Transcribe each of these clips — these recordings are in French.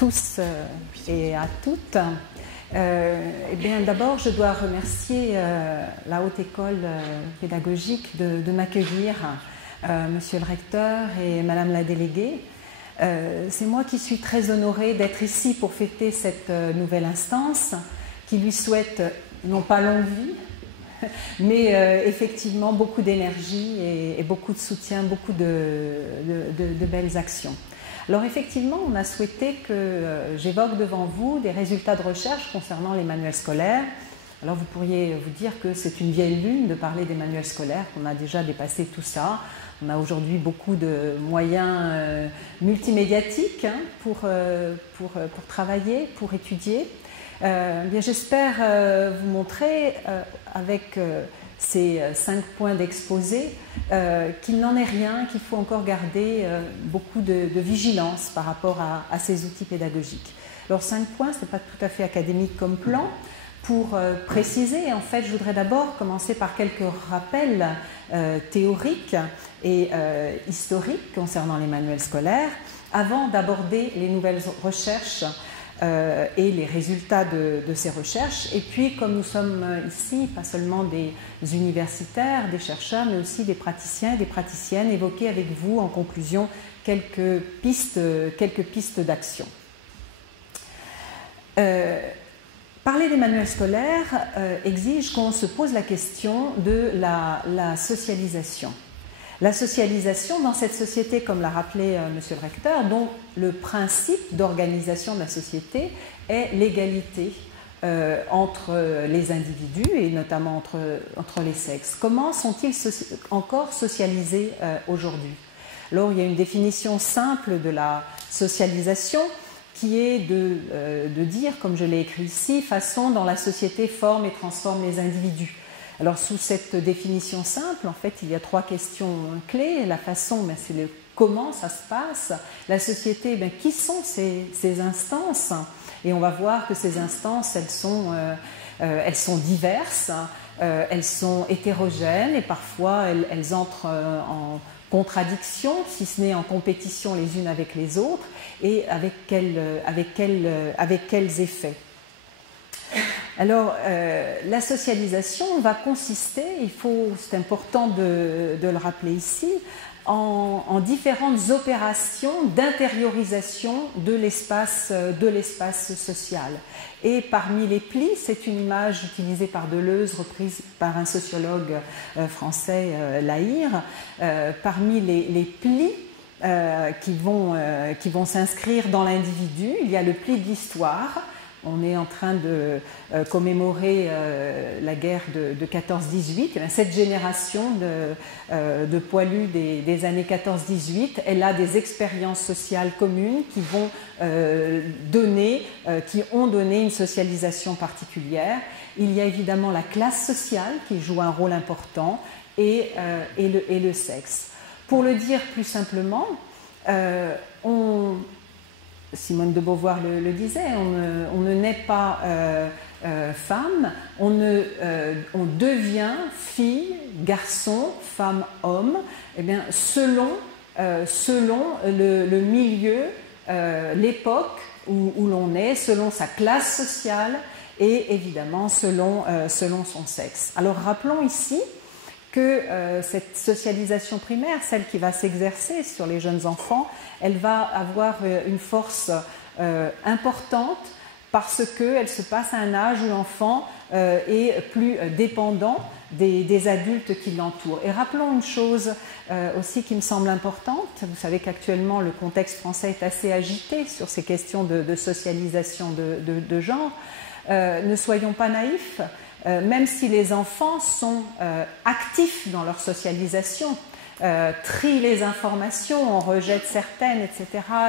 tous et à toutes. Eh bien, d'abord, je dois remercier la Haute École pédagogique de m'accueillir, Monsieur le recteur et Madame la déléguée. C'est moi qui suis très honorée d'être ici pour fêter cette nouvelle instance, qui lui souhaite non pas longue vie, mais effectivement beaucoup d'énergie et beaucoup de soutien, beaucoup de belles actions. Alors effectivement, on a souhaité que j'évoque devant vous des résultats de recherche concernant les manuels scolaires. Alors vous pourriez vous dire que c'est une vieille lune de parler des manuels scolaires, qu'on a déjà dépassé tout ça. On a aujourd'hui beaucoup de moyens multimédiatiques pour travailler, pour étudier. Bien, j'espère vous montrer avec ces 5 points d'exposé qu'il n'en est rien, qu'il faut encore garder beaucoup de vigilance par rapport à ces outils pédagogiques. Alors 5 points, ce n'est pas tout à fait académique comme plan. Pour préciser, en fait, je voudrais d'abord commencer par quelques rappels théoriques et historiques concernant les manuels scolaires, avant d'aborder les nouvelles recherches et les résultats de ces recherches. Et puis, comme nous sommes ici, pas seulement des universitaires, des chercheurs, mais aussi des praticiens et des praticiennes, évoquer avec vous en conclusion quelques pistes d'action. Parler des manuels scolaires exige qu'on se pose la question de la socialisation. La socialisation dans cette société, comme l'a rappelé Monsieur le recteur, dont le principe d'organisation de la société est l'égalité entre les individus et notamment entre les sexes. Comment sont-ils encore socialisés aujourd'hui? Alors, il y a une définition simple de la socialisation qui est de dire, comme je l'ai écrit ici, façon dont la société forme et transforme les individus. Alors, sous cette définition simple, en fait, il y a 3 questions clés. La façon, c'est le comment ça se passe. La société, qui sont ces instances? Et on va voir que ces instances, elles sont diverses, elles sont hétérogènes et parfois elles entrent en contradiction, si ce n'est en compétition les unes avec les autres, et avec quels effets. Alors, la socialisation va consister, c'est important de le rappeler ici, en différentes opérations d'intériorisation de l'espace social. Et parmi les plis, c'est une image utilisée par Deleuze, reprise par un sociologue français, Lahire, parmi les plis qui vont s'inscrire dans l'individu, il y a le pli de l'histoire. On est en train de commémorer la guerre de 14-18. Cette génération de poilus des années 14-18, elle a des expériences sociales communes qui ont donné une socialisation particulière. Il y a évidemment la classe sociale qui joue un rôle important et le sexe. Pour le dire plus simplement, Simone de Beauvoir le disait, on ne naît pas femme, on devient fille, garçon, femme, homme, eh bien, selon le milieu, l'époque où l'on est, selon sa classe sociale et évidemment selon son sexe. Alors rappelons ici que cette socialisation primaire, celle qui va s'exercer sur les jeunes enfants, elle va avoir une force importante parce qu'elle se passe à un âge où l'enfant est plus dépendant des adultes qui l'entourent. Et rappelons une chose aussi qui me semble importante. Vous savez qu'actuellement le contexte français est assez agité sur ces questions de socialisation de genre. Ne soyons pas naïfs. Même si les enfants sont actifs dans leur socialisation, trient les informations, en rejettent certaines, etc.,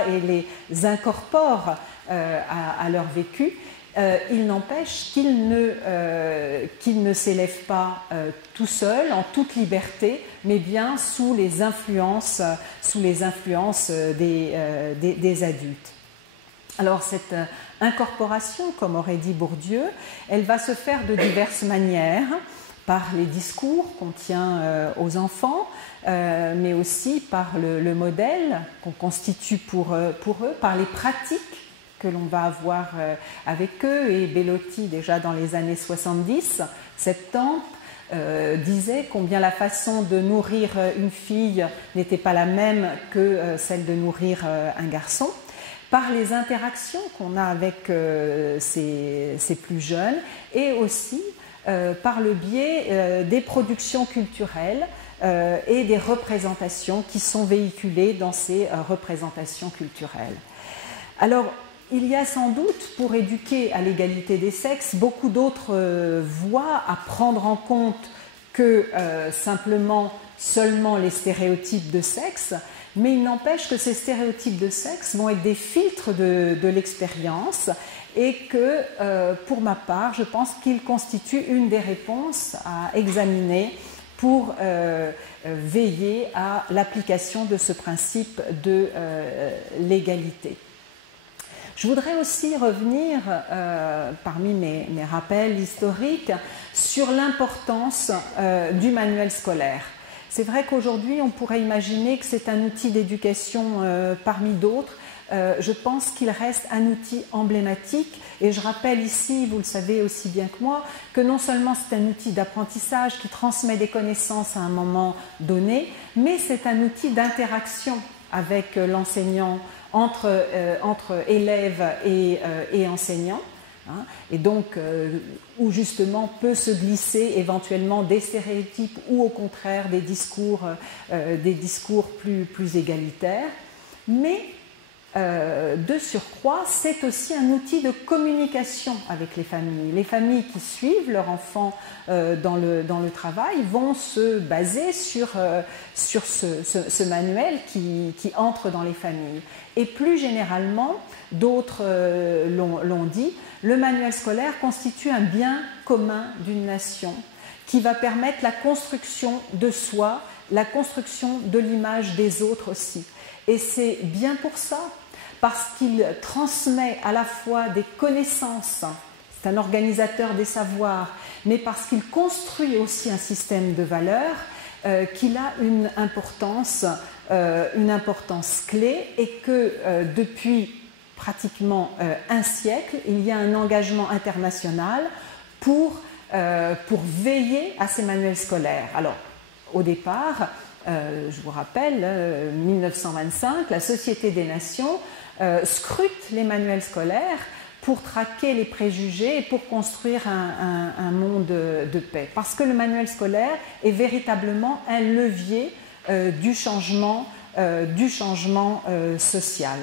et les incorporent à leur vécu, il n'empêche qu'ils ne s'élèvent pas tout seuls, en toute liberté, mais bien sous les influences des adultes. Alors cette incorporation, comme aurait dit Bourdieu, elle va se faire de diverses manières, par les discours qu'on tient aux enfants, mais aussi par le modèle qu'on constitue pour eux, par les pratiques que l'on va avoir avec eux, et Bellotti déjà dans les années 70, 70, disait combien la façon de nourrir une fille n'était pas la même que celle de nourrir un garçon, par les interactions qu'on a avec ces plus jeunes, et aussi par le biais des productions culturelles et des représentations qui sont véhiculées dans ces représentations culturelles. Alors, il y a sans doute, pour éduquer à l'égalité des sexes, beaucoup d'autres voies à prendre en compte que seulement les stéréotypes de sexe, mais il n'empêche que ces stéréotypes de sexe vont être des filtres de l'expérience, et que, pour ma part, je pense qu'ils constituent une des réponses à examiner pour veiller à l'application de ce principe de l'égalité. Je voudrais aussi revenir, parmi mes rappels historiques, sur l'importance du manuel scolaire. C'est vrai qu'aujourd'hui, on pourrait imaginer que c'est un outil d'éducation parmi d'autres. Je pense qu'il reste un outil emblématique, et je rappelle ici, vous le savez aussi bien que moi, que non seulement c'est un outil d'apprentissage qui transmet des connaissances à un moment donné, mais c'est un outil d'interaction avec l'enseignant, entre élèves et enseignants, hein, et donc où justement peut se glisser éventuellement des stéréotypes ou au contraire des discours plus égalitaires. Mais de surcroît, c'est aussi un outil de communication avec les familles. Les familles qui suivent leur enfant dans le travail vont se baser sur ce manuel qui entre dans les familles. Et plus généralement, d'autres l'ont dit, le manuel scolaire constitue un bien commun d'une nation qui va permettre la construction de soi, la construction de l'image des autres aussi. Et c'est bien pour ça, parce qu'il transmet à la fois des connaissances, c'est un organisateur des savoirs, mais parce qu'il construit aussi un système de valeurs, qu'il a une importance clé, et que depuis pratiquement un siècle, il y a un engagement international pour veiller à ces manuels scolaires. Alors, au départ, je vous rappelle, 1925, la Société des Nations scrute les manuels scolaires pour traquer les préjugés et pour construire un monde de paix. Parce que le manuel scolaire est véritablement un levier du changement social.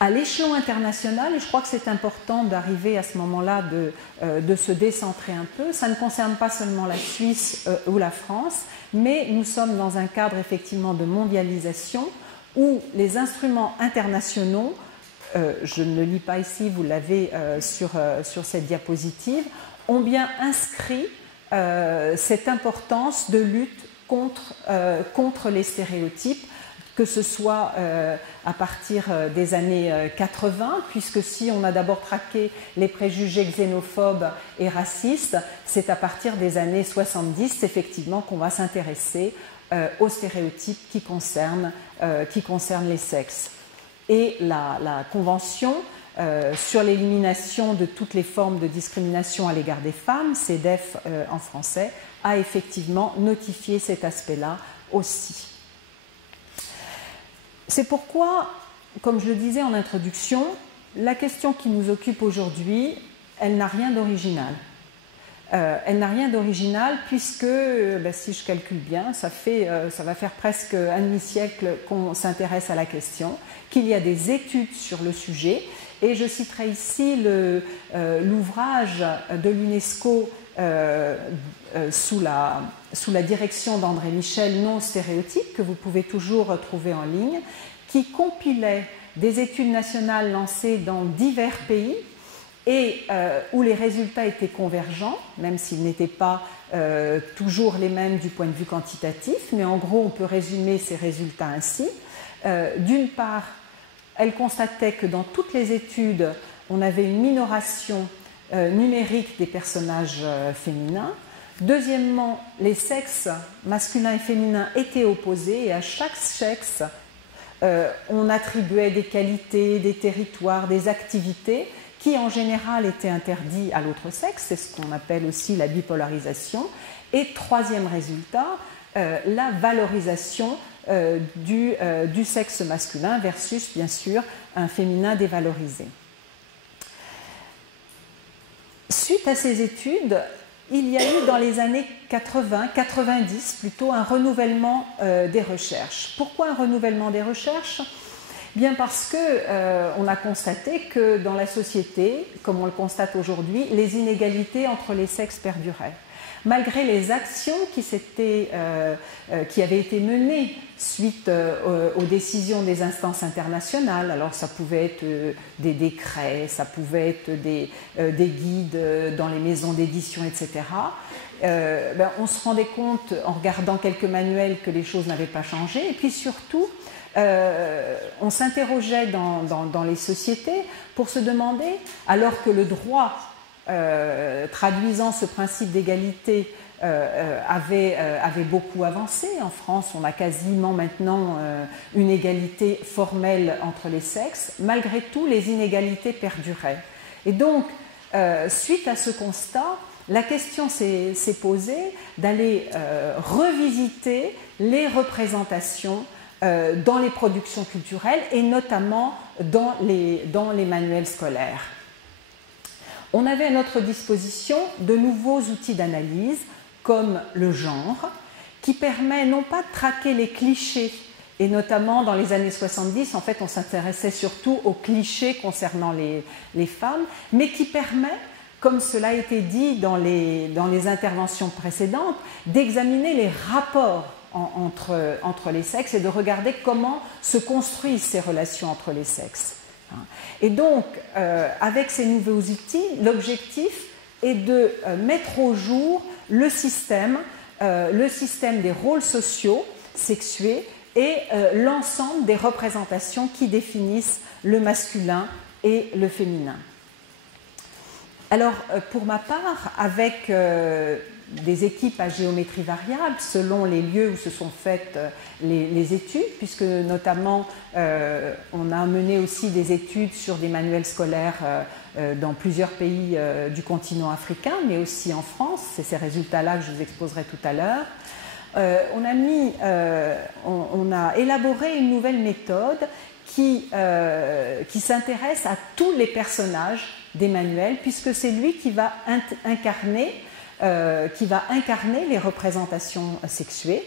À l'échelon international, et je crois que c'est important d'arriver à ce moment-là de se décentrer un peu, ça ne concerne pas seulement la Suisse ou la France, mais nous sommes dans un cadre effectivement de mondialisation où les instruments internationaux, je ne le lis pas ici, vous l'avez sur cette diapositive, ont bien inscrit cette importance de lutte contre les stéréotypes, que ce soit à partir des années 80, puisque si on a d'abord traqué les préjugés xénophobes et racistes, c'est à partir des années 70, effectivement, qu'on va s'intéresser aux stéréotypes qui concernent les sexes. Et la Convention sur l'élimination de toutes les formes de discrimination à l'égard des femmes, CEDEF en français, a effectivement notifié cet aspect-là aussi. C'est pourquoi, comme je le disais en introduction, la question qui nous occupe aujourd'hui, elle n'a rien d'original. Elle n'a rien d'original puisque, si je calcule bien, ça va faire presque un demi-siècle qu'on s'intéresse à la question, qu'il y a des études sur le sujet, et je citerai ici l'ouvrage de l'UNESCO sous la direction d'André Michel, Non stéréotype, que vous pouvez toujours retrouver en ligne, qui compilait des études nationales lancées dans divers pays et où les résultats étaient convergents, même s'ils n'étaient pas toujours les mêmes du point de vue quantitatif, mais en gros on peut résumer ces résultats ainsi. D'une part, elle constatait que dans toutes les études, on avait une minoration numérique des personnages féminins. Deuxièmement, les sexes masculin et féminin étaient opposés et à chaque sexe, on attribuait des qualités, des territoires, des activités qui en général étaient interdits à l'autre sexe. C'est ce qu'on appelle aussi la bipolarisation. Et troisième résultat, la valorisation du sexe masculin versus, bien sûr, un féminin dévalorisé. Suite à ces études, il y a eu dans les années 80-90 plutôt un renouvellement des recherches. Pourquoi un renouvellement des recherches ? Bien parce qu'on a constaté que dans la société, comme on le constate aujourd'hui, les inégalités entre les sexes perduraient. Malgré les actions qui avaient été menées suite aux décisions des instances internationales, alors ça pouvait être des décrets, ça pouvait être des guides dans les maisons d'édition, etc., on se rendait compte en regardant quelques manuels que les choses n'avaient pas changé, et puis surtout, on s'interrogeait dans les sociétés pour se demander, alors que le droit traduisant ce principe d'égalité avait beaucoup avancé. En France, on a quasiment maintenant une égalité formelle entre les sexes. Malgré tout, les inégalités perduraient. Et donc, suite à ce constat, la question s'est posée d'aller revisiter les représentations dans les productions culturelles et notamment dans les manuels scolaires. On avait à notre disposition de nouveaux outils d'analyse, comme le genre, qui permet non pas de traquer les clichés, et notamment dans les années 70, en fait, on s'intéressait surtout aux clichés concernant les femmes, mais qui permet, comme cela a été dit dans les interventions précédentes, d'examiner les rapports entre les sexes et de regarder comment se construisent ces relations entre les sexes. Et donc, avec ces nouveaux outils, l'objectif est de mettre au jour le système des rôles sociaux sexués et l'ensemble des représentations qui définissent le masculin et le féminin. Alors, pour ma part, avec des équipes à géométrie variable selon les lieux où se sont faites les études, puisque notamment on a mené aussi des études sur des manuels scolaires dans plusieurs pays du continent africain, mais aussi en France. C'est ces résultats-là que je vous exposerai tout à l'heure. On a élaboré une nouvelle méthode qui s'intéresse à tous les personnages des manuels, puisque c'est lui qui va incarner les représentations sexuées.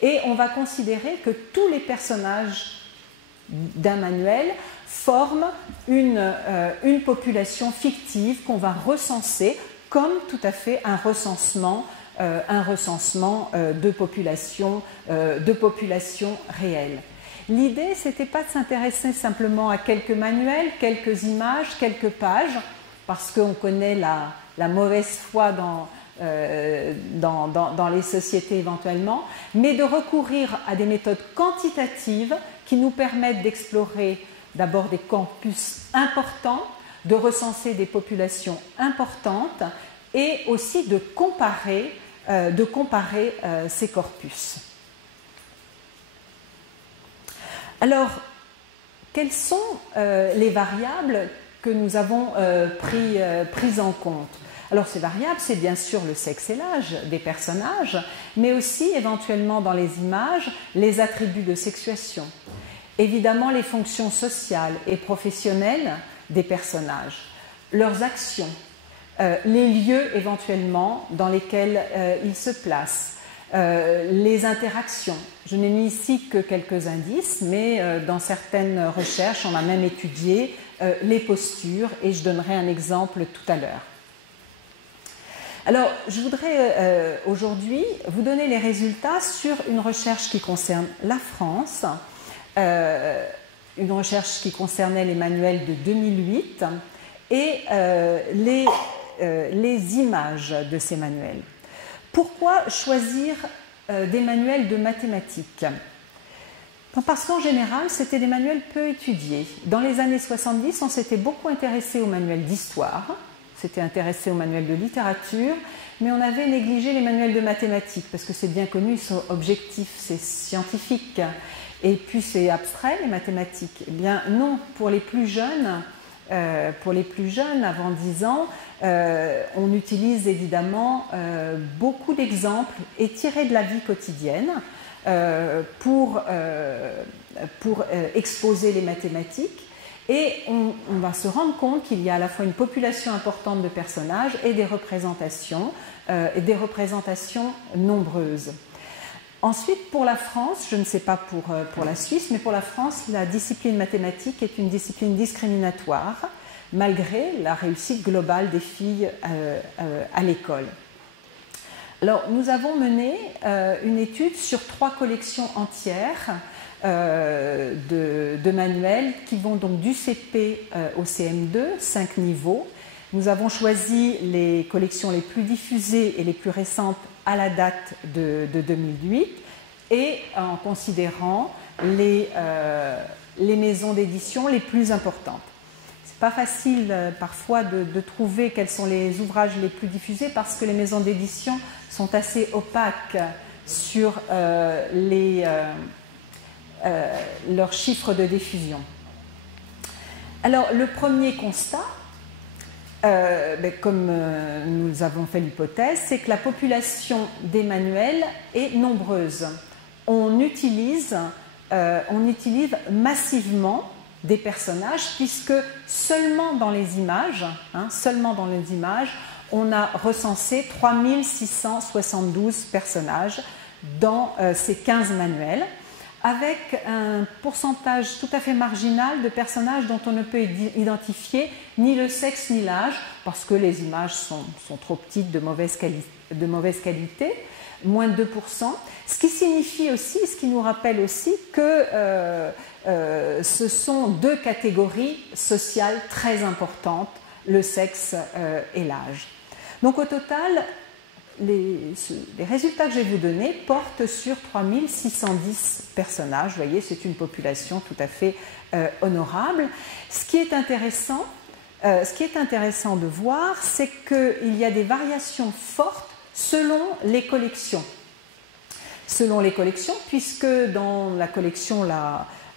Et on va considérer que tous les personnages d'un manuel forment une population fictive qu'on va recenser comme tout à fait un recensement de population réelle. L'idée, ce n'était pas de s'intéresser simplement à quelques manuels, quelques images, quelques pages, parce qu'on connaît la mauvaise foi dans les sociétés éventuellement, mais de recourir à des méthodes quantitatives qui nous permettent d'explorer d'abord des campus importants, de recenser des populations importantes et aussi de comparer ces corpus. Alors, quelles sont les variables que nous avons prises en compte ? Alors ces variables, c'est bien sûr le sexe et l'âge des personnages, mais aussi éventuellement dans les images, les attributs de sexuation. Évidemment les fonctions sociales et professionnelles des personnages, leurs actions, les lieux éventuellement dans lesquels ils se placent, les interactions. Je n'ai mis ici que quelques indices, mais dans certaines recherches, on a même étudié les postures et je donnerai un exemple tout à l'heure. Alors, je voudrais aujourd'hui vous donner les résultats sur une recherche qui concerne la France, une recherche qui concernait les manuels de 2008 et les images de ces manuels. Pourquoi choisir des manuels de mathématiques ? Parce qu'en général, c'était des manuels peu étudiés. Dans les années 70, on s'était beaucoup intéressé aux manuels d'histoire, s'était intéressé aux manuels de littérature, mais on avait négligé les manuels de mathématiques, parce que c'est bien connu, ils sont objectifs, c'est scientifique, et puis c'est abstrait, les mathématiques. Eh bien non, pour les plus jeunes, avant 10 ans, on utilise évidemment beaucoup d'exemples et tirés de la vie quotidienne pour exposer les mathématiques. Et on va se rendre compte qu'il y a à la fois une population importante de personnages et des représentations nombreuses. Ensuite, pour la France, je ne sais pas pour la Suisse, mais pour la France, la discipline mathématique est une discipline discriminatoire, malgré la réussite globale des filles à l'école. Alors, nous avons mené une étude sur 3 collections entières de manuels qui vont donc du CP au CM2, 5 niveaux. Nous avons choisi les collections les plus diffusées et les plus récentes à la date de 2008 et en considérant les maisons d'édition les plus importantes. C'est pas facile parfois de trouver quels sont les ouvrages les plus diffusés parce que les maisons d'édition sont assez opaques sur leurs chiffres de diffusion. Alors le premier constat, comme nous avons fait l'hypothèse, c'est que la population des manuels est nombreuse. On utilise massivement des personnages puisque seulement dans les images, on a recensé 3672 personnages dans ces 15 manuels, avec un pourcentage tout à fait marginal de personnages dont on ne peut identifier ni le sexe ni l'âge, parce que les images sont trop petites, de mauvaise qualité, moins de 2%, ce qui signifie aussi, ce qui nous rappelle aussi que ce sont 2 catégories sociales très importantes, le sexe et l'âge. Donc au total, les résultats que je vais vous donner portent sur 3610 personnages. Vous voyez, c'est une population tout à fait honorable. Ce qui est intéressant de voir, c'est qu'il y a des variations fortes selon les collections. Puisque dans la collection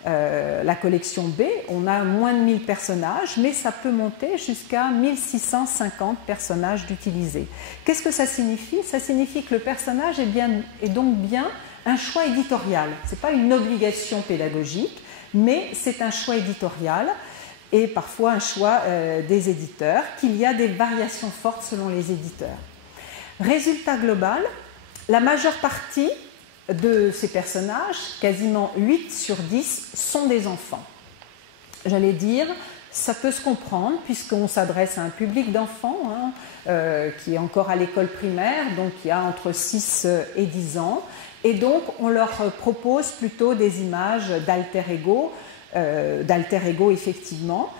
B, on a moins de 1000 personnages, mais ça peut monter jusqu'à 1650 personnages d'utilisés. Qu'est-ce que ça signifie? Ça signifie que le personnage est donc bien un choix éditorial. Ce n'est pas une obligation pédagogique, mais c'est un choix éditorial et parfois un choix des éditeurs, qu'il y a des variations fortes selon les éditeurs. Résultat global, la majeure partie de ces personnages, quasiment 8 sur 10, sont des enfants. J'allais dire, ça peut se comprendre puisqu'on s'adresse à un public d'enfants qui est encore à l'école primaire, donc qui a entre 6 et 10 ans, et donc on leur propose plutôt des images d'alter ego effectivement,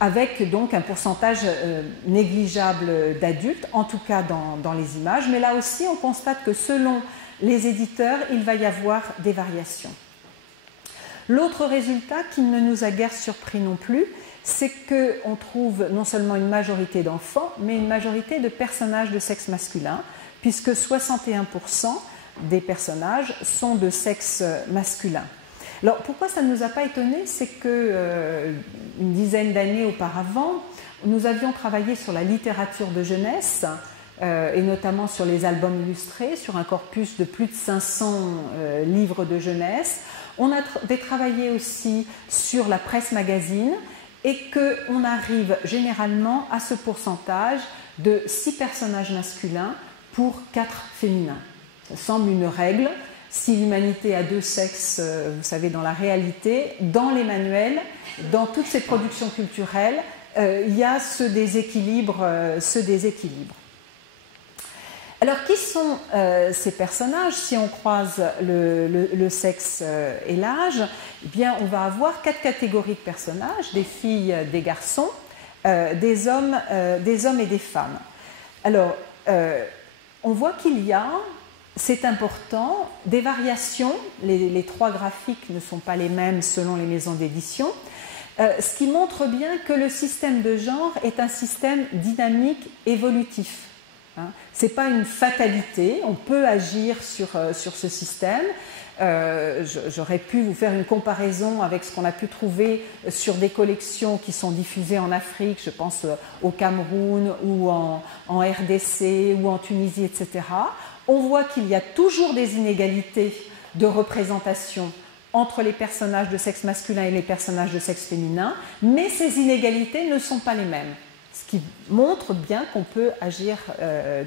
avec donc un pourcentage négligeable d'adultes, en tout cas dans les images. Mais là aussi, on constate que selon les éditeurs, il va y avoir des variations. L'autre résultat qui ne nous a guère surpris non plus, c'est qu'on trouve non seulement une majorité d'enfants, mais une majorité de personnages de sexe masculin, puisque 61% des personnages sont de sexe masculin. Alors pourquoi ça ne nous a pas étonnés? C'est que une dizaine d'années auparavant, nous avions travaillé sur la littérature de jeunesse et notamment sur les albums illustrés, sur un corpus de plus de 500 livres de jeunesse. On avait travaillé aussi sur la presse magazine et qu'on arrive généralement à ce pourcentage de 6 personnages masculins pour 4 féminins. Ça semble une règle. Si l'humanité a 2 sexes, vous savez, dans la réalité, dans les manuels, dans toutes ces productions culturelles, il y a ce déséquilibre. Alors, qui sont ces personnages? Si on croise le sexe et l'âge, eh bien, on va avoir 4 catégories de personnages, des filles, des garçons, des hommes et des femmes. Alors, on voit qu'il y a, c'est important, des variations. Les 3 graphiques ne sont pas les mêmes selon les maisons d'édition. ce qui montre bien que le système de genre est un système dynamique, évolutif. Ce n'est pas une fatalité, on peut agir sur ce système. J'aurais pu vous faire une comparaison avec ce qu'on a pu trouver sur des collections qui sont diffusées en Afrique, je pense au Cameroun ou en RDC ou en Tunisie, etc. On voit qu'il y a toujours des inégalités de représentation entre les personnages de sexe masculin et les personnages de sexe féminin, mais ces inégalités ne sont pas les mêmes, ce qui montre bien qu'on peut agir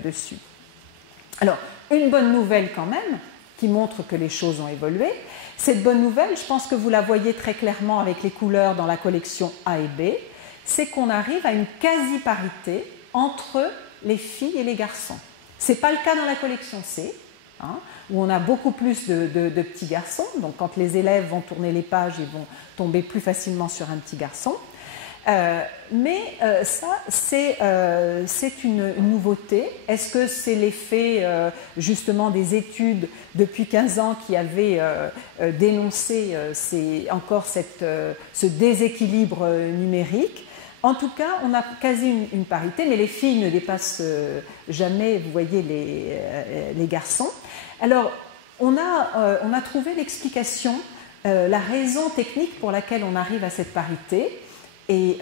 dessus. Alors, une bonne nouvelle quand même, qui montre que les choses ont évolué. Cette bonne nouvelle, je pense que vous la voyez très clairement avec les couleurs dans la collection A et B, c'est qu'on arrive à une quasi-parité entre les filles et les garçons. Ce n'est pas le cas dans la collection C, où on a beaucoup plus de petits garçons. Donc quand les élèves vont tourner les pages, ils vont tomber plus facilement sur un petit garçon. Mais ça, c'est une nouveauté. Est-ce que c'est l'effet justement des études depuis 15 ans qui avaient dénoncé ce déséquilibre numérique? En tout cas, on a quasi une parité, mais les filles ne dépassent jamais, vous voyez, les garçons. Alors, on a trouvé l'explication, la raison technique pour laquelle on arrive à cette parité. Et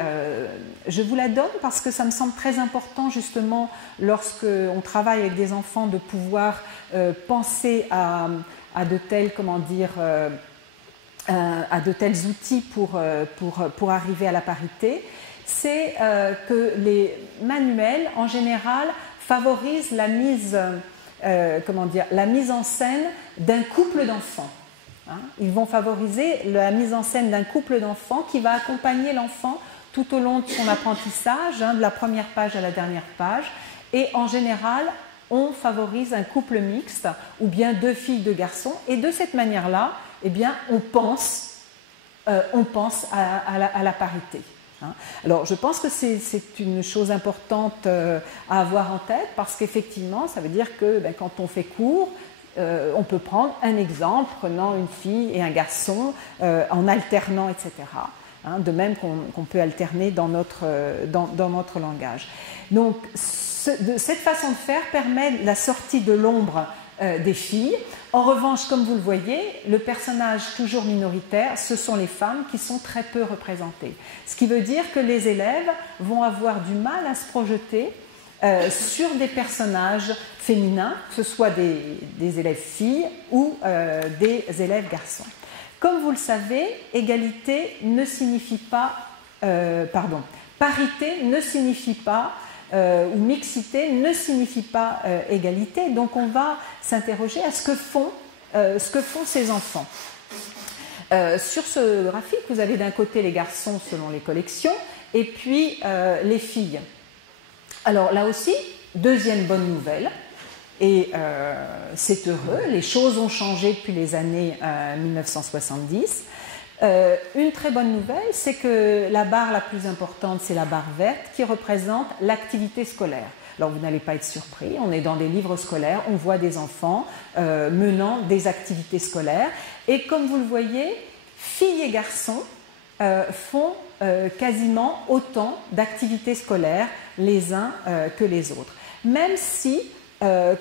je vous la donne parce que ça me semble très important justement lorsqu'on travaille avec des enfants de pouvoir penser à de tels, à de tels outils pour arriver à la parité. C'est que les manuels en général favorisent la mise en scène d'un couple d'enfants. Ils vont favoriser la mise en scène d'un couple d'enfants qui va accompagner l'enfant tout au long de son apprentissage, de la première page à la dernière page. Et en général, on favorise un couple mixte ou bien 2 filles, 2 garçons. Et de cette manière-là, eh bien, on pense à la parité. Alors, je pense que c'est une chose importante à avoir en tête parce qu'effectivement, ça veut dire que quand on fait cours, on peut prendre un exemple, prenant une fille et un garçon en alternant, etc. De même qu'on peut alterner dans notre langage. Donc, cette façon de faire permet la sortie de l'ombre des filles. En revanche, comme vous le voyez, le personnage toujours minoritaire, ce sont les femmes qui sont très peu représentées. Ce qui veut dire que les élèves vont avoir du mal à se projeter sur des personnages féminins, que ce soit des élèves filles ou des élèves garçons. Comme vous le savez, égalité ne signifie pas, parité ne signifie pas, ou mixité ne signifie pas égalité. Donc on va s'interroger à ce que font ces enfants. Sur ce graphique, vous avez d'un côté les garçons selon les collections, et puis les filles. Alors là aussi, deuxième bonne nouvelle, et c'est heureux, les choses ont changé depuis les années 1970. Une très bonne nouvelle, c'est que la barre la plus importante, c'est la barre verte qui représente l'activité scolaire. Alors vous n'allez pas être surpris, on est dans des livres scolaires, on voit des enfants menant des activités scolaires, et comme vous le voyez, filles et garçons font quasiment autant d'activités scolaires les uns que les autres. Même si,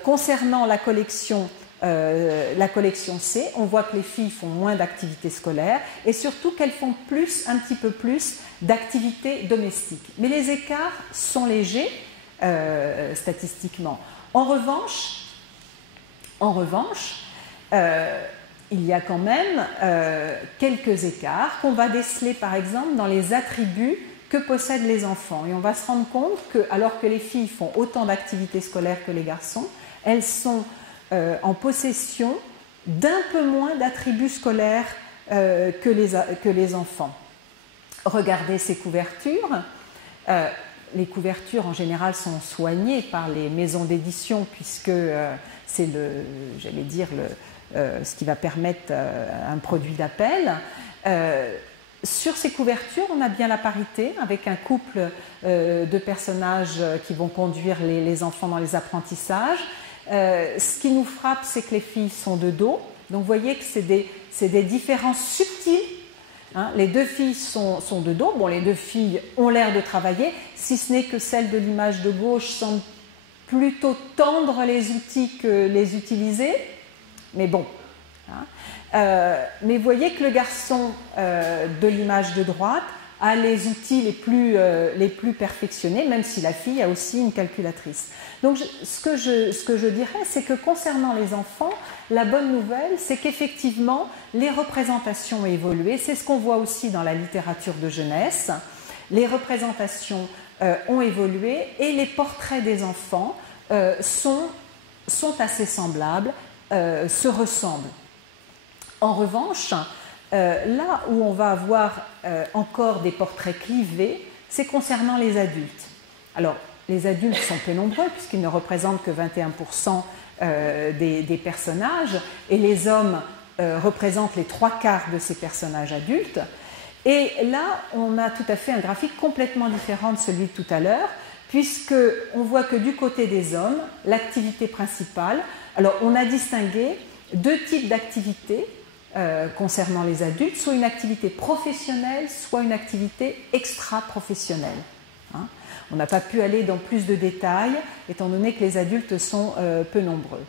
concernant la collection C, on voit que les filles font moins d'activités scolaires et surtout qu'elles font un petit peu plus d'activités domestiques. Mais les écarts sont légers statistiquement. En revanche, il y a quand même quelques écarts qu'on va déceler par exemple dans les attributs que possèdent les enfants. Et on va se rendre compte que, alors que les filles font autant d'activités scolaires que les garçons, elles sont en possession d'un peu moins d'attributs scolaires que les enfants. Regardez ces couvertures. Les couvertures en général sont soignées par les maisons d'édition puisque c'est ce qui va permettre un produit d'appel. Sur ces couvertures, on a bien la parité avec un couple de personnages qui vont conduire les enfants dans les apprentissages. Ce qui nous frappe, c'est que les filles sont de dos. Donc vous voyez que c'est des différences subtiles Hein. Les deux filles sont de dos. Bon, les deux filles ont l'air de travailler, si ce n'est que celle de l'image de gauche semble plutôt tendre les outils que les utiliser. Mais bon. Hein. Mais vous voyez que le garçon de l'image de droite a les outils les plus perfectionnés, même si la fille a aussi une calculatrice. Donc ce que je dirais, c'est que concernant les enfants, la bonne nouvelle, c'est qu'effectivement, les représentations ont évolué. C'est ce qu'on voit aussi dans la littérature de jeunesse. Les représentations ont évolué et les portraits des enfants sont assez semblables, se ressemblent. En revanche, là où on va avoir encore des portraits clivés, c'est concernant les adultes. Alors, les adultes sont peu nombreux puisqu'ils ne représentent que 21% des personnages et les hommes représentent les 3/4 de ces personnages adultes. Et là, on a tout à fait un graphique complètement différent de celui de tout à l'heure puisqu'on voit que du côté des hommes, l'activité principale, alors on a distingué deux types d'activités concernant les adultes, soit une activité professionnelle, soit une activité extra-professionnelle. Hein. On n'a pas pu aller dans plus de détails, étant donné que les adultes sont peu nombreux.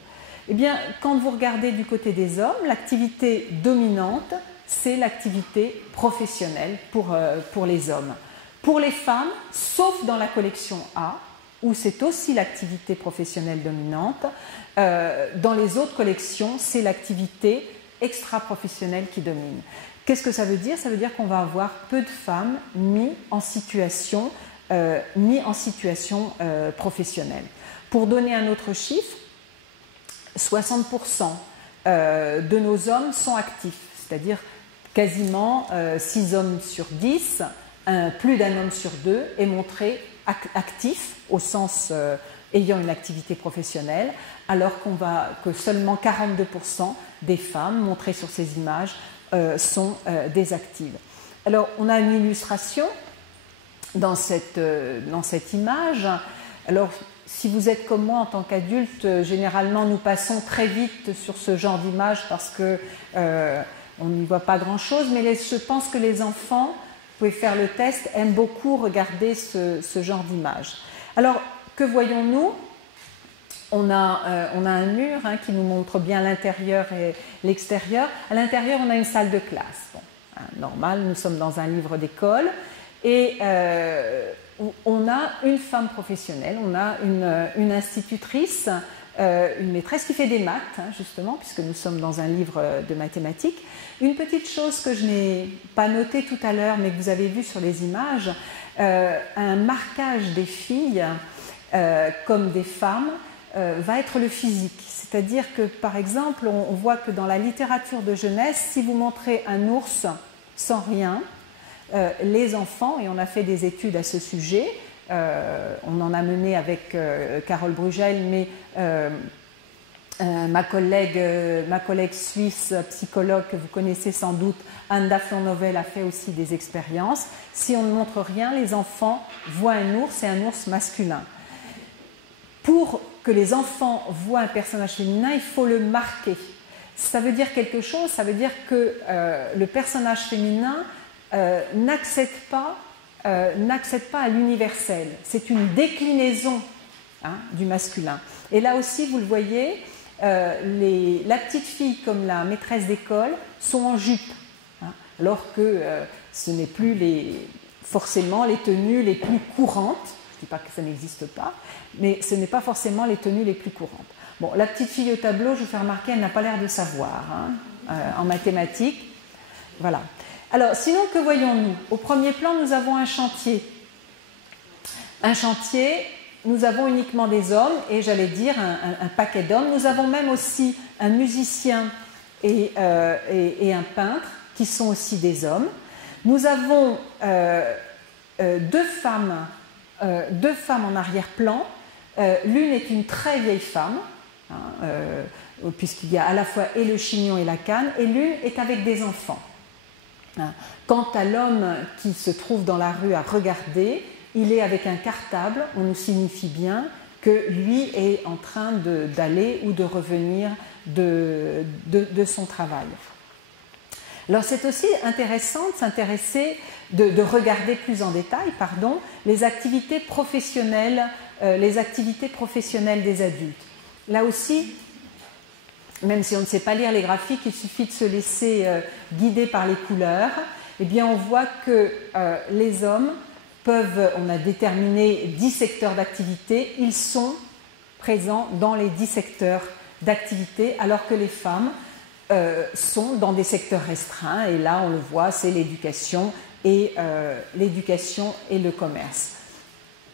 Eh bien, quand vous regardez du côté des hommes, l'activité dominante, c'est l'activité professionnelle pour les hommes. Pour les femmes, sauf dans la collection A, où c'est aussi l'activité professionnelle dominante, dans les autres collections, c'est l'activité extra-professionnelle qui domine. Qu'est-ce que ça veut dire? Ça veut dire qu'on va avoir peu de femmes mises en situation professionnelle. Pour donner un autre chiffre, 60% de nos hommes sont actifs, c'est-à-dire quasiment 6 hommes sur 10, plus d'un homme sur 2 est montré actif au sens ayant une activité professionnelle, alors que seulement 42% des femmes montrées sur ces images sont désactives. Alors, on a une illustration dans cette image. Alors, si vous êtes comme moi en tant qu'adulte, généralement nous passons très vite sur ce genre d'image parce qu'on n'y voit pas grand-chose, mais je pense que les enfants, vous pouvez faire le test, aiment beaucoup regarder ce genre d'image. Alors, que voyons-nous? On a un mur qui nous montre bien l'intérieur et l'extérieur. À l'intérieur, on a une salle de classe. Bon, normal, nous sommes dans un livre d'école. Et on a une femme professionnelle, on a une institutrice, une maîtresse qui fait des maths, justement, puisque nous sommes dans un livre de mathématiques. Une petite chose que je n'ai pas notée tout à l'heure, mais que vous avez vu sur les images, un marquage des filles comme des femmes, va être le physique. C'est-à-dire que, par exemple, on voit que dans la littérature de jeunesse, si vous montrez un ours sans rien, les enfants, et on a fait des études à ce sujet, on en a mené avec Carole Brugel, mais ma collègue suisse, psychologue que vous connaissez sans doute, Anne Daflon-Novel, a fait aussi des expériences. Si on ne montre rien, les enfants voient un ours et un ours masculin. Pour que les enfants voient un personnage féminin, il faut le marquer. Ça veut dire quelque chose, ça veut dire que le personnage féminin n'accède pas à l'universel. C'est une déclinaison du masculin. Et là aussi, vous le voyez, la petite fille comme la maîtresse d'école sont en jupe, alors que ce n'est plus forcément les tenues les plus courantes. Je ne dis pas que ça n'existe pas, mais ce n'est pas forcément les tenues les plus courantes. Bon, la petite fille au tableau, je vous fais remarquer, elle n'a pas l'air de savoir en mathématiques. Voilà. Alors, sinon, que voyons-nous? Au premier plan, nous avons un chantier. Un chantier, nous avons uniquement des hommes, et j'allais dire un paquet d'hommes. Nous avons même aussi un musicien et un peintre, qui sont aussi des hommes. Nous avons deux femmes en arrière-plan. L'une est une très vieille femme, puisqu'il y a à la fois et le chignon et la canne, et l'une est avec des enfants. Quant à l'homme qui se trouve dans la rue à regarder, il est avec un cartable, on nous signifie bien que lui est en train d'aller ou de revenir de son travail. Alors c'est aussi intéressant de s'intéresser, de regarder plus en détail, les activités professionnelles des adultes. Là aussi, même si on ne sait pas lire les graphiques, il suffit de se laisser guider par les couleurs. Eh bien, on voit que les hommes peuvent, on a déterminé 10 secteurs d'activité, ils sont présents dans les 10 secteurs d'activité, alors que les femmes sont dans des secteurs restreints, et là on le voit, c'est l'éducation et le commerce.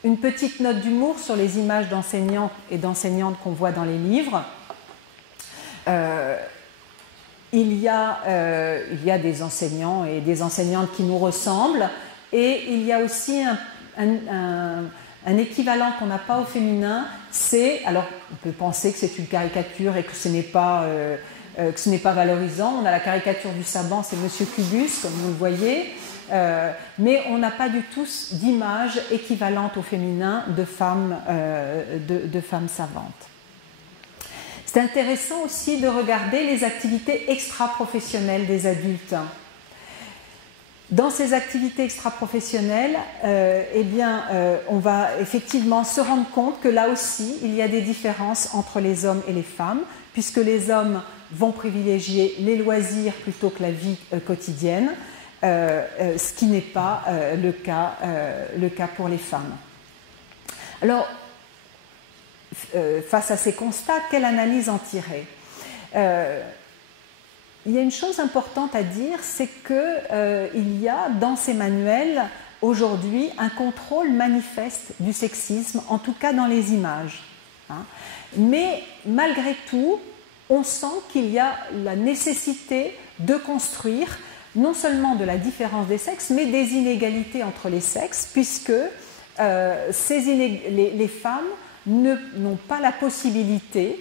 Une petite note d'humour sur les images d'enseignants et d'enseignantes qu'on voit dans les livres. Il y a des enseignants et des enseignantes qui nous ressemblent, et il y a aussi un équivalent qu'on n'a pas au féminin, alors on peut penser que c'est une caricature et que ce n'est pas valorisant. On a la caricature du savant, c'est Monsieur Cubus, comme vous le voyez, mais on n'a pas du tout d'image équivalente au féminin de femmes savantes. C'est intéressant aussi de regarder les activités extra-professionnelles des adultes. Dans ces activités extra-professionnelles, on va effectivement se rendre compte que là aussi, il y a des différences entre les hommes et les femmes, puisque les hommes vont privilégier les loisirs plutôt que la vie quotidienne, ce qui n'est pas le cas pour les femmes. Alors, face à ces constats, quelle analyse en tirer ? Il y a une chose importante à dire, c'est qu'il y a dans ces manuels aujourd'hui un contrôle manifeste du sexisme, en tout cas dans les images. Mais malgré tout, on sent qu'il y a la nécessité de construire non seulement de la différence des sexes, mais des inégalités entre les sexes, puisque les femmes n'ont pas la possibilité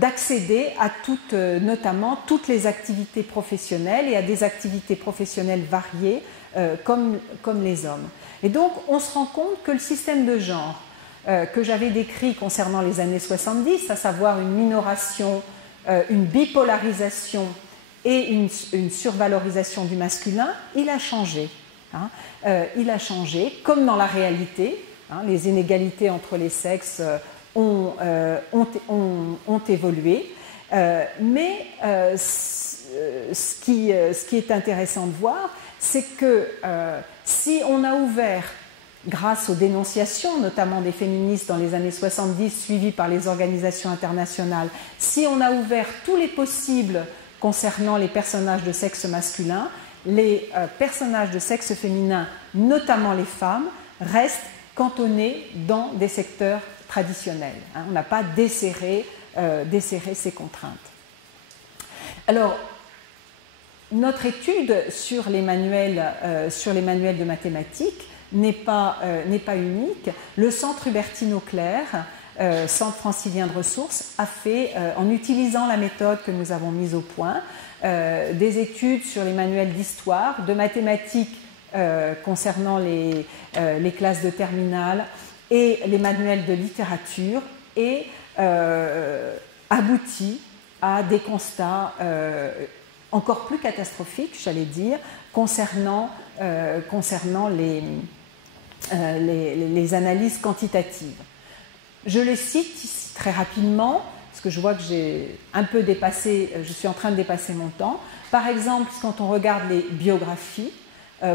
d'accéder à notamment toutes les activités professionnelles et à des activités professionnelles variées comme les hommes. Et donc on se rend compte que le système de genre que j'avais décrit concernant les années 70, à savoir une minoration, une bipolarisation et une survalorisation du masculin, il a changé. Il a changé, comme dans la réalité. Les inégalités entre les sexes ont évolué, mais ce qui est intéressant de voir, c'est que si on a ouvert, grâce aux dénonciations, notamment des féministes dans les années 70, suivies par les organisations internationales, si on a ouvert tous les possibles concernant les personnages de sexe masculin, les personnages de sexe féminin, notamment les femmes, restent cantonnés dans des secteurs traditionnels. On n'a pas desserré ces contraintes. Alors, notre étude sur les manuels de mathématiques n'est pas unique. Le Centre Hubertine Auclair, Centre francilien de ressources, a fait, en utilisant la méthode que nous avons mise au point, des études sur les manuels d'histoire, de mathématiques concernant les classes de terminale et les manuels de littérature, et aboutit à des constats encore plus catastrophiques, j'allais dire, concernant les analyses quantitatives. Je les cite ici très rapidement, parce que je vois que je suis en train de dépasser mon temps. Par exemple, quand on regarde les biographies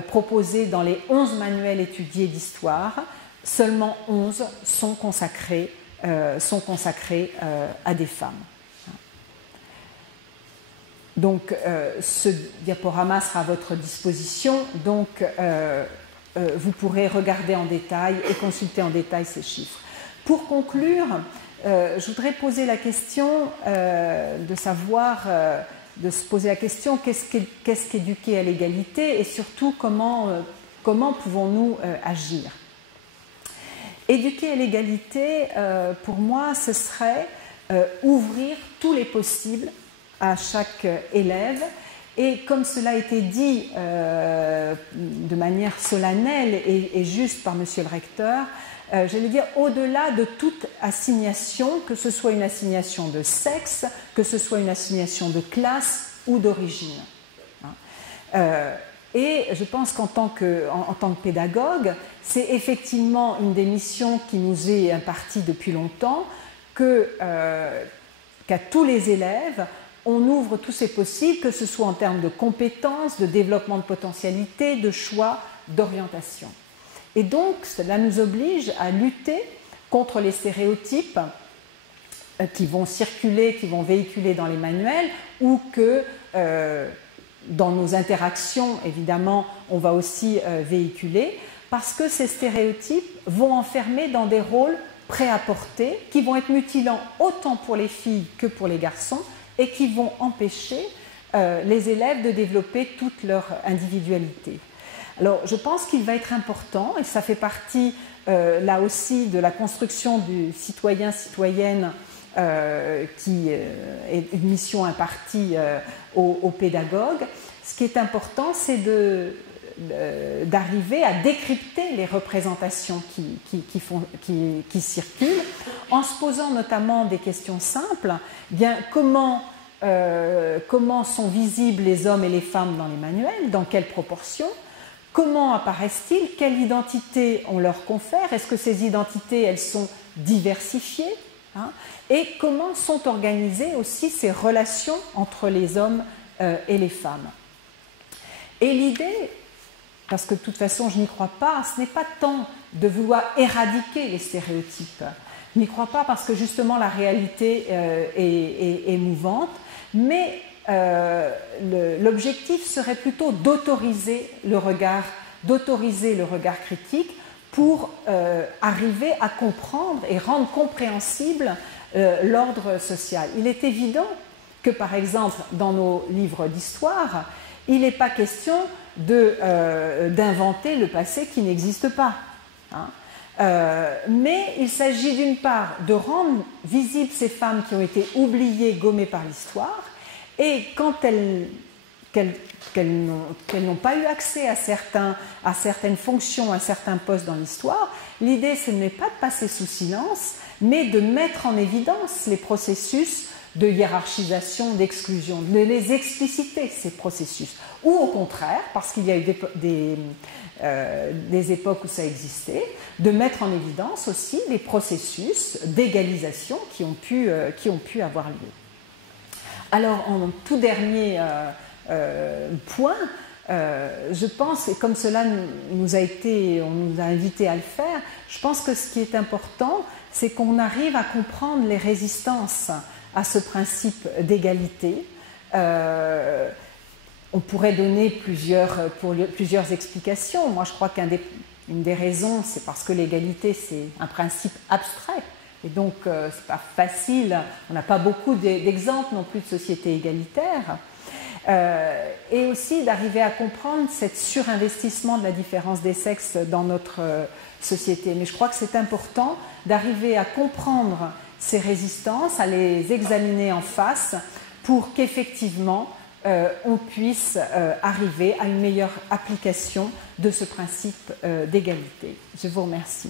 proposées dans les 11 manuels étudiés d'histoire, seulement 11 sont consacrés à des femmes. Donc, ce diaporama sera à votre disposition, donc vous pourrez regarder en détail et consulter en détail ces chiffres. Pour conclure, je voudrais poser la question de se poser la question qu'est-ce qu'éduquer à l'égalité, et surtout comment pouvons-nous agir. Éduquer à l'égalité, pour moi, ce serait ouvrir tous les possibles à chaque élève, et comme cela a été dit de manière solennelle et juste par Monsieur le recteur, j'allais dire, au-delà de toute assignation, que ce soit une assignation de sexe, que ce soit une assignation de classe ou d'origine. Et je pense qu'en tant que pédagogue, c'est effectivement une des missions qui nous est impartie depuis longtemps, qu'à tous les élèves, on ouvre tous ces possibles, que ce soit en termes de compétences, de développement de potentialité, de choix, d'orientation. Et donc, cela nous oblige à lutter contre les stéréotypes qui vont circuler, qui vont véhiculer dans les manuels, ou que dans nos interactions, évidemment, on va aussi véhiculer, parce que ces stéréotypes vont enfermer dans des rôles préapportés qui vont être mutilants autant pour les filles que pour les garçons et qui vont empêcher les élèves de développer toute leur individualité. Alors, je pense qu'il va être important, et ça fait partie là aussi de la construction du citoyen-citoyenne qui est une mission impartie aux pédagogues. Ce qui est important, c'est d'arriver à décrypter les représentations qui circulent, en se posant notamment des questions simples. Bien, comment sont visibles les hommes et les femmes dans les manuels, dans quelle proportion? Comment apparaissent-ils? Quelle identité on leur confère? Est-ce que ces identités, elles sont diversifiées? Et comment sont organisées aussi ces relations entre les hommes et les femmes? Et l'idée, parce que de toute façon je n'y crois pas, ce n'est pas tant de vouloir éradiquer les stéréotypes. Je n'y crois pas parce que justement la réalité est mouvante, mais l'objectif serait plutôt d'autoriser le regard critique pour arriver à comprendre et rendre compréhensible l'ordre social. Il est évident que, par exemple, dans nos livres d'histoire, il n'est pas question d'inventer le passé qui n'existe pas. Mais il s'agit d'une part de rendre visibles ces femmes qui ont été oubliées, gommées par l'histoire, et quand qu'elles n'ont pas eu accès à certaines fonctions, à certains postes dans l'histoire, l'idée ce n'est pas de passer sous silence, mais de mettre en évidence les processus de hiérarchisation, d'exclusion, de les expliciter, ces processus. Ou au contraire, parce qu'il y a eu des époques où ça existait, de mettre en évidence aussi les processus d'égalisation qui ont pu avoir lieu. Alors, en tout dernier point, je pense, et comme cela on nous a invité à le faire, je pense que ce qui est important, c'est qu'on arrive à comprendre les résistances à ce principe d'égalité. On pourrait donner plusieurs explications. Moi, je crois qu'une des raisons, c'est parce que l'égalité, c'est un principe abstrait. Et donc, ce n'est pas facile. On n'a pas beaucoup d'exemples non plus de sociétés égalitaires. Et aussi d'arriver à comprendre cet surinvestissement de la différence des sexes dans notre société. Mais je crois que c'est important d'arriver à comprendre ces résistances, à les examiner en face pour qu'effectivement on puisse arriver à une meilleure application de ce principe d'égalité. Je vous remercie.